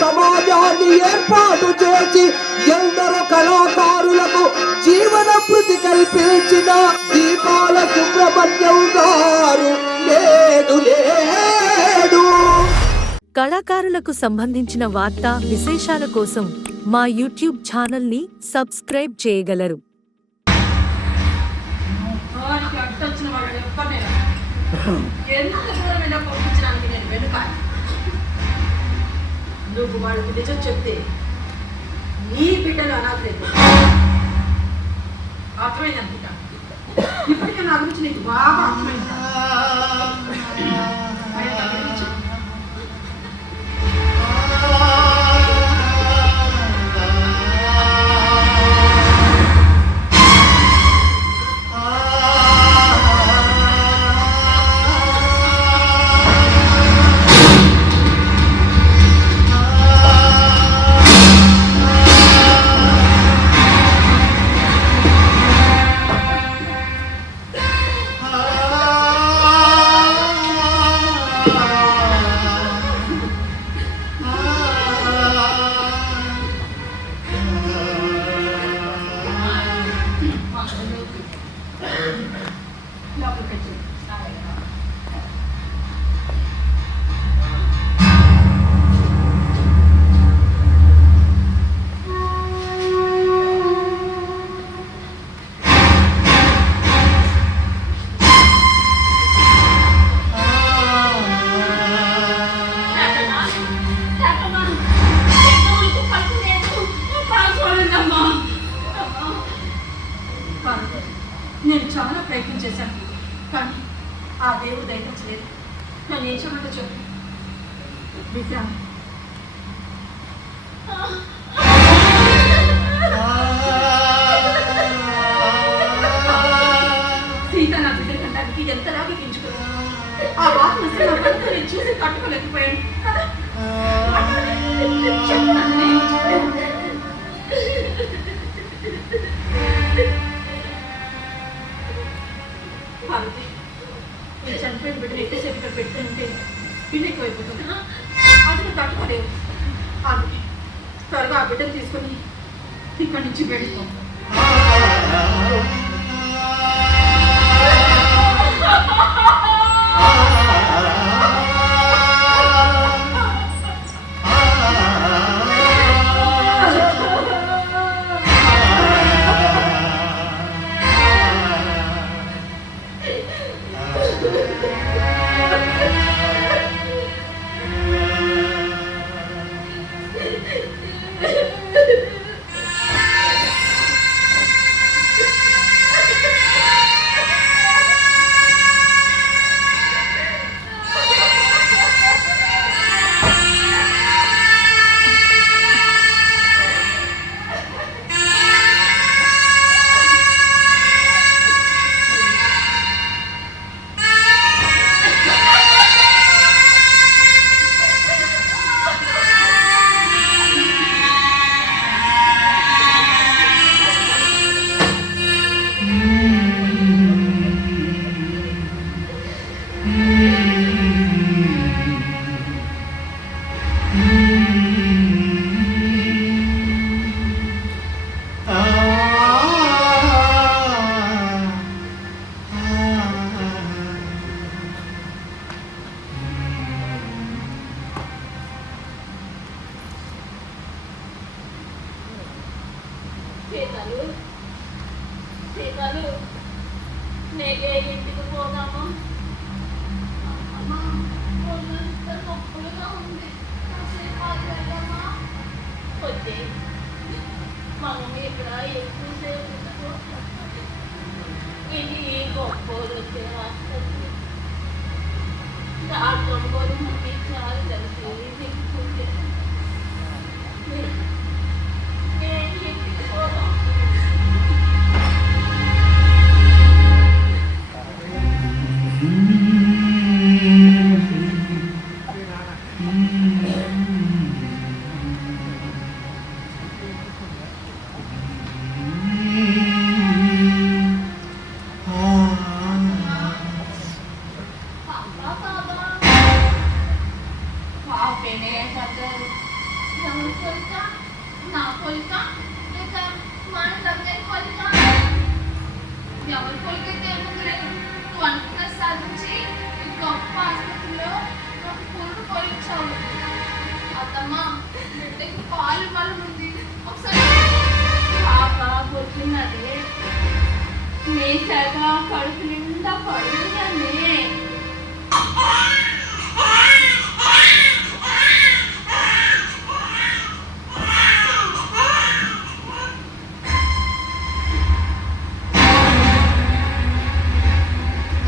సమాజాన్ని ఏర్పాటు చేసి ఎందరో కళాకారులకు జీవన భృతి కల్పించిన దీపాల సుబ్రహ్మణ్యం గారు లేడు లేడు. కళాకారులకు సంబంధించిన వార్తా విశేషాల కోసం మా యూట్యూబ్ ఛానల్ని సబ్స్క్రైబ్ చేయగలరు. నువ్వు వాళ్ళకి నిజం చెప్తే నీ బిడ్డలు అనాథలేదు. అర్థమైంది అనుకుంటా. ఇప్పటికే నా గురించి నీకు బాగా అర్థమైందా? నేను చాలా ప్రయత్నం చేశాను, కానీ ఆ దేవుడు దయచేయలేదు. నన్ను ఏం చేయమంటో చెప్పు బిడ్డ. సీత నా బిడ్డ కంటానికి ఎంతలాగా గించుకున్నాను. ఆ వాసన నేను చూసి తట్టుకోలేకపోయాను కదా. భారతి, నేను చనిపోయిన బిడ్డను ఎక్కువసేపు ఇక్కడ పెట్టుకుంటే బిడ్డ ఎక్కువైపోతుంది. అది నువ్వు తట్టుకోలేవు. అందుకే త్వరగా ఆ బిడ్డను తీసుకొని ఇక్కడి నుంచి వెళ్ళిపో. సీతాలు నేగే ఇంటికి పోదామా? నొప్పులుగా ఉంది. వద్దే, మనం ఇక్కడ ఎక్కువసేపు ఇది గొప్పలు వచ్చే వస్తుంది. డాక్టర్ కూడా మనకి చాలా తెలుసు. ఇంటికి పోదాం. కొలిక నా కొలిక లేక మన దగ్గర కొలిక ఎవరి కొలికైతే ఏముంది లేదు నువ్వు అనుకున్న సాధించి ఈ గొప్ప ఆసుపత్రిలో నాకు పురుడు కొలిచావు అత్తమ్మ బిడ్డకి పాలు బలం ఉంది ఒకసారి పాప పుట్టినది మేసాగా కడుపు నిండా పడుతుందని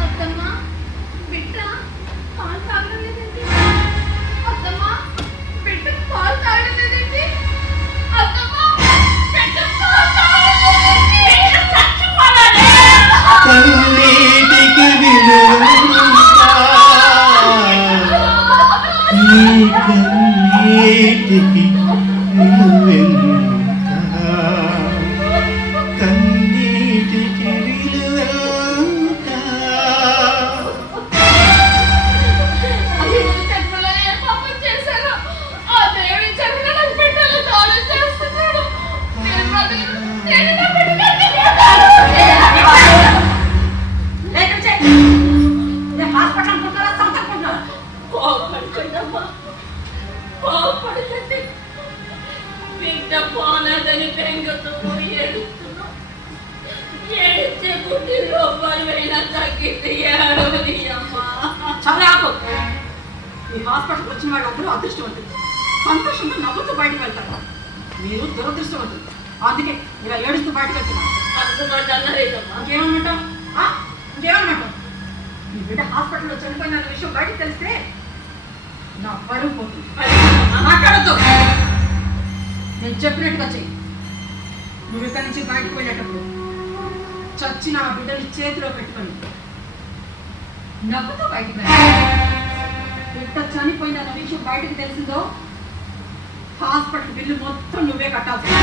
అత్తమ్మ బిడ్డ పాలు తాగడం లేదండి అత్తమ్మ బిడ్డ పాలు తాగడం లేదండి అత్తమ్మ బిడ్డ పాలు తాగడం లేదండి చచ్చిపోవాలి కన్నీటికి విలువెంత నీ కన్నీటికి విలువెంత కన్నీటికి విలువెంత అయ్యో జన్మలో ఏ పాపం చేశాను ఆ దేవుడి జన్మలో నాకు బిడ్డలు దానం చేస్తున్నాడు నేను బ్రతుకు నేను నా బిడ్డకి కోపడుతుంది బిడ్డ పోనదని బెంగతో ఏడుస్తున్నా ఏడితే పుట్టి రూపాయలైనా తగ్గింది ఏడవది అమ్మా చదవాకు ఈ హాస్పిటల్కి వచ్చిన వాడు అందరూ అదృష్టవంతులు సంతోషంతో నవ్వుతూ బయటకు వెళ్తారు మీరు దురదృష్టవంతులు అందుకే ఇలా ఏడుస్తూ బయటకు వెళ్తున్నారు అంతమాట అన్నారేదమ్మా ఇంకేమన్నట్టావు ఇంకేమన్నట్టావు ఈ బిడ్డ హాస్పిటల్లో చనిపోయిన విషయం బయటకు తెలిస్తే నా పరువు పోతుంది మాట్లాడద్దు నేను చెప్పినట్టుగా చెయ్యి నువ్వు ఇక్కడి నుంచి బయటకు వెళ్ళేటప్పుడు చచ్చిన ఆ బిడ్డని చేతిలో పెట్టుకొని నవ్వుతూ బయటకు వెళ్ళాలి బిడ్డ చనిపోయిన విషయం బయటకు తెలిసిందో హాస్పిటల్ బిల్లు మొత్తం నువ్వే కట్టాల్సి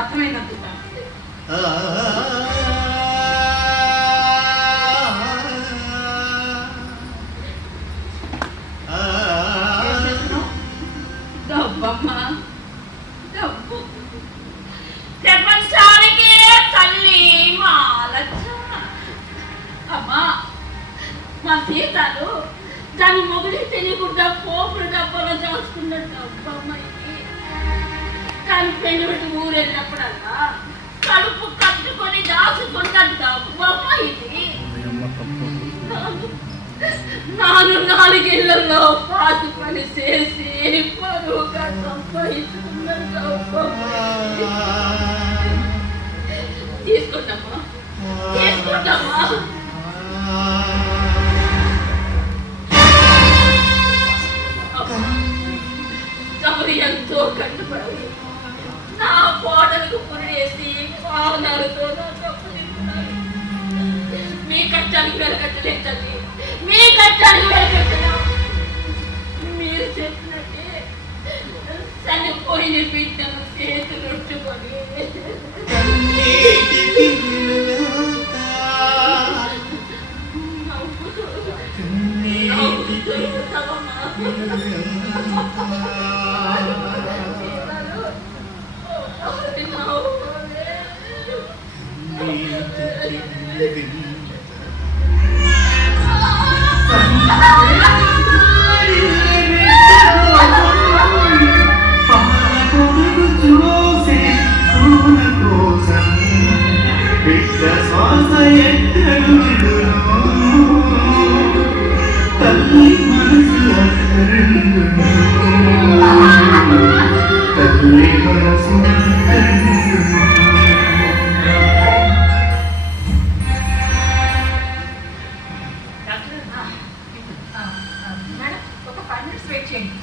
అర్థమైందంటున్నా డబ్బమ్మ డబ్బు ప్రపంచానికి తల్లి మాలచ్చ అమ్మా మా సీతాలు దాని మొగుడి తెలియకుండా పోపుడు డబ్బాలో దాచుకున్న డబ్బమ్మ ఇది దాని పెళ్లి పెట్టి ఊరేళ్ళినప్పుడల్లా కడుపు కట్టుకొని దాచుకున్న డబ్బమ్మ ఇది నాను నాలుగేళ్లలో పాటు పని చేసి పరువుగా సంపాదించుకున్న తీసుకుంటామా తీసుకుంటామా తమరు ఎంతో కట్టుబడి నా కోటలకు పురిడేసి పావనాలతో నా తప్పు తిప్పుతారు మీ కష్టానికి వెలకట్టలేదండి మీ కష్టానికి వెలకట్టనా మీరు చెప్పినట్టే చనిపోయిన బిడ్డను చేతులు ఉట్టుకొని కన్నీటికి విలువెంత కన్నీటికి తల్లి మనసు తల్లి మనసు మేడం ఒక 5 minutes వెయిట్ చేయండి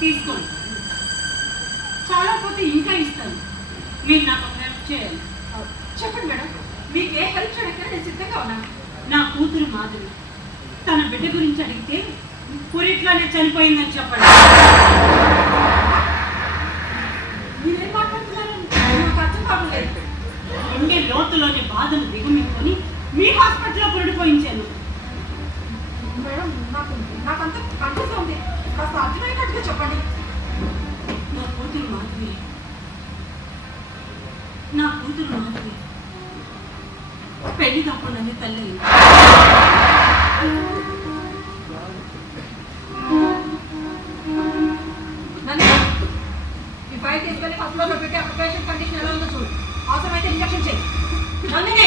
తీసుకోండి. చాలా పోతే ఇంకా ఇస్తాను. మీరు నాకు హెల్ప్ చేయాలి. చెప్పండి మేడం, మీకు ఏ హెల్ప్ చేయడానికి నేను సిద్ధంగా ఉన్నాను. నా కూతురు మాధవి తన బిడ్డ గురించి అడిగితే పురిట్లోనే చనిపోయిందని చెప్పండి. మీరేం మాట్లాడుతున్నారు? నాకు అర్థం కావట్లేదు. ఉండే లోతులోని బాధను దిగమించుకొని మీ హాస్పిటల్లో పురిడిపోయించాను. మేడం, నాకంత కన్ఫ్యూజ్ ఉంది. కాస్త అర్థమయ్యేటట్టుగా చెప్పండి. నా కూతురు మాధవి పెళ్లి కాకుండానే తల్లి. ఈ ఫైల్ తీసుకొని హాస్పిటల్లో పెట్టి అప్లికేషన్ కండిషన్ ఎలా ఉందో చూడు. అవసరమైతే ఇంజక్షన్ చేయి. నందిని,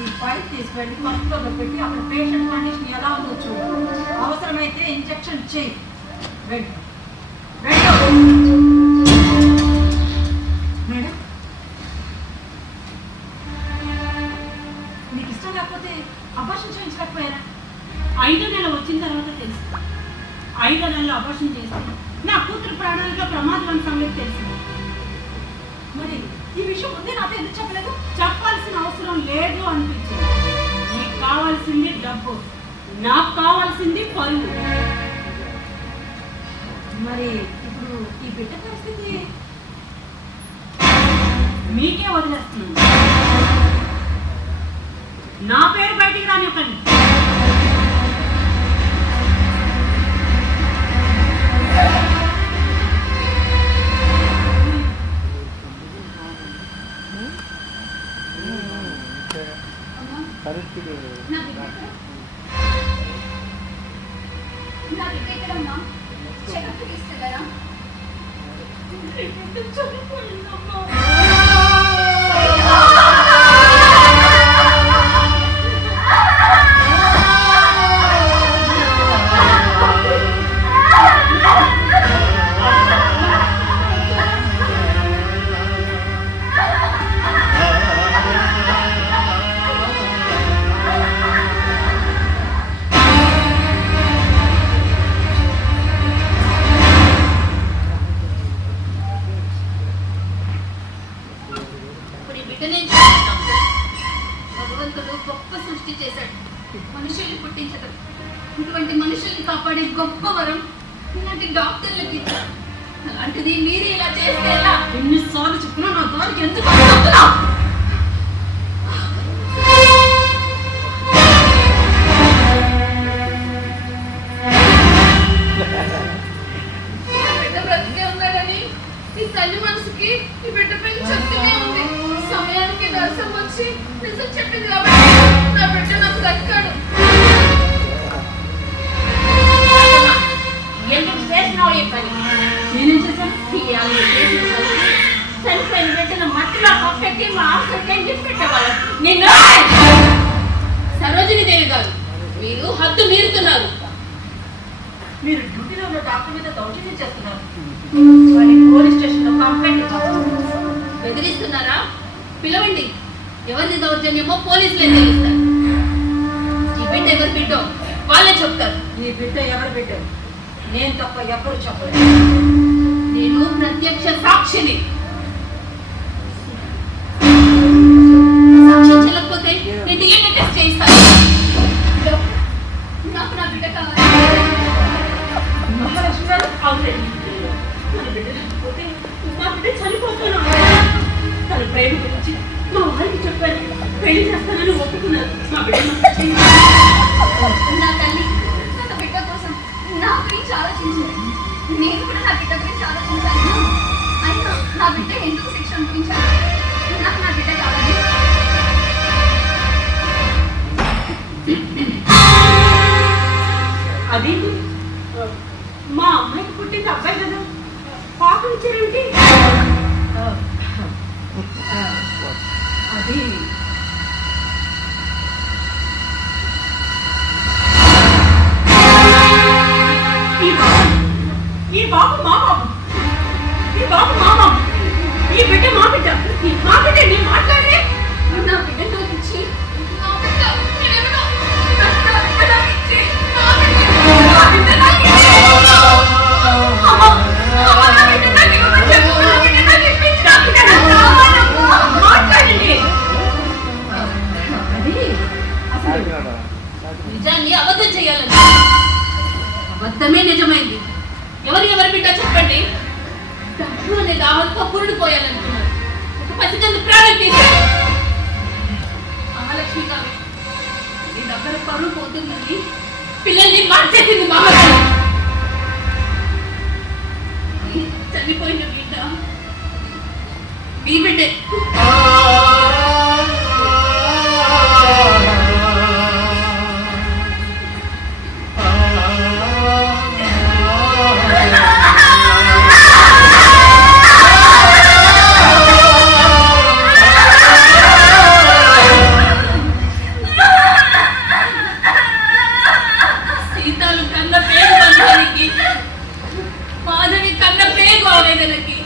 ఈ ఫైల్ తీసుకొని హాస్పిటల్లో పెట్టి అక్కడ పేషెంట్ కండిషన్ ఎలా ఉందో చూడు. అవసరమైతే ఇంజక్షన్ చేయి. రెడీ మేడం, మీకు ఇష్టం లేకపోతే అబార్షన్ చేయించలేకపోయారా? 5వ నెల వచ్చిన తర్వాత తెలుసు. 5వ నెలలో అబార్షన్ చేస్తే నా కూతురు ప్రాణాలుగా ప్రమాదం అని సంగతి తెలిసింది. మరి ఈ విషయం ముందే నాతో ఎందుకు చెప్పలేదు? చెప్పాల్సిన అవసరం లేదు అనిపించింది. నీకు కావాల్సింది డబ్బు, నాకు కావాల్సింది పరువు. మరి ఇప్పుడు ఈ బిడ్డ పరిస్థితి మీకే వదిలేస్తున్నాను. నా పేరు బయటికి రానివ్వండి. చెకప్ తీసుకెళ్ళారా? భగవంతుడు గొప్ప సృష్టి చేశాడు, మనుషుల్ని పుట్టించడం. ఇటువంటి మనుషుల్ని కాపాడే గొప్ప వరం ఇలాంటి డాక్టర్లకి ఇచ్చారు. అలాంటిది మీరు ఇలా చేస్తే ఎలా? ఎన్నిసార్లు చెప్పినా నా దానికి ఎందుకు అడుగుతున్నావు? బిడ్డ బ్రతికే ఉన్నాడని ఈ తల్లి మనసుకి ఈ బిడ్డ పైన శక్తినే ఉంది. సమయానికి దర్శనం వచ్చి నిజం చెప్పింది కాబట్టి నా బిడ్డ నాకు దక్కాడు. ఎందుకు చేసినావు ఈ పని? నేనేం చేశాను? చనిపోయిన బిడ్డను మట్టిలో కప్పెట్టి మా హాస్పిటల్ గిఫ్ట్ పెట్టేవాళ్ళం. నిన్ను సరోజిని దేవి గారు, మీరు హద్దు మీరుతున్నారు. మీరు డ్యూటీలో ఉన్న డాక్టర్ మీద దౌర్జన్యం చేస్తున్నారు. పోలీస్ స్టేషన్ లో కంప్లైంట్ ఇవ్వాలి. బెదిరిస్తున్నారా? పిలవండి. ఎవరిది దౌర్జన్యమో పోలీసులే తెలుస్తారు. ఈ బిడ్డ ఎవరి బిడ్డో వాళ్ళే చెప్తారు. ఈ బిడ్డ ఎవరు బిడ్డ? నేను తప్ప ఎవరు చెప్పలేదు. నేను ప్రత్యక్ష సాక్షిని. సాక్షి చెల్లకపోతే నేను డిఎన్ఏ టెస్ట్ చేయిస్తాను. నాకు నా బిడ్డ కావాలి. మహాలక్ష్మి గారు, అవునండి. మన బిడ్డ లేకపోతే మా బిడ్డ చనిపోతున్నాను. తన ప్రేమ గురించి మా వారికి చెప్పాను. పెళ్లి చేస్తానని ఒప్పుకున్నారు. మా బిడ్డ నా తల్లి నా బిడ్డ కోసం నా గురించి ఆలోచించింది. నేను కూడా నా బిడ్డ గురించి ఆలోచించాను. అయినా నా బిడ్డ ఎందుకు శిక్ష అనిపించాను? నాకు నా బిడ్డ కావాలి. అదేంటి? మా అమ్మాయికి పుట్టింది అబ్బాయి కదా, పాపం ఇచ్చారేంటి? అది ఈ బాబు మా బాబు, ఈ బాబు మా బాబు, ఈ బిడ్డ మా బిడ్డ. మా బిడ్డ నేను మాట్లాడే నా బిడ్డ నాకు ఇచ్చి నా బిడ్డ నేనేమన్నా నా బిడ్డ నాకు ఇచ్చి నా బిడ్డ చేయాలని అబద్ధమే నిజమైంది. ఎవరి బిడ్డ చెప్పండి? డబ్బు అనే దాహంతో పురుడిపోయాలనుకున్నారు. ఒక పసికందు ప్రాణం తీశారు. మహాలక్ష్మి గారు మీ దగ్గర పరువు పోతుందని పిల్లల్ని మార్చేసింది మహాలక్ష్మి. చనిపోయిన బిడ్డ మీ బిడ్డే. సీతాలు కన్న పేరు బంధానికి, మాధవి కన్న పేరు ఆవేదనకి,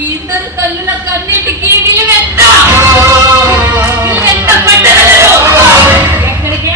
ఈ ఇద్దరు తల్లుల కన్నిటికి విలువెంత పట్టగలరు? ఎక్కడికే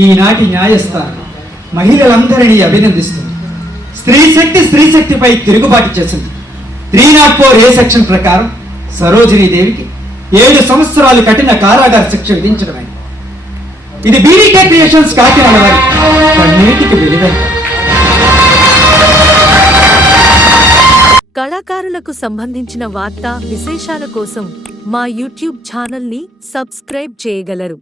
ఈనాటి న్యాయస్థానం మహిళలందరినీ అభినందిస్తుంది. స్త్రీ శక్తిపై తిరుగుబాటు చేసింది. 304A సెక్షన్ ప్రకారం సరోజినీదేవికి 7 సంవత్సరాలు కఠిన కారాగార శిక్ష విధించడమైంది. ఇది బీడీకే క్రియేషన్స్ కాకినాడ వారి కన్నీటికి వెలువెంత. కళాకారులకు సంబంధించిన వార్తా విశేషాల కోసం మా యూట్యూబ్ ఛానల్ని సబ్స్క్రైబ్ చేయగలరు.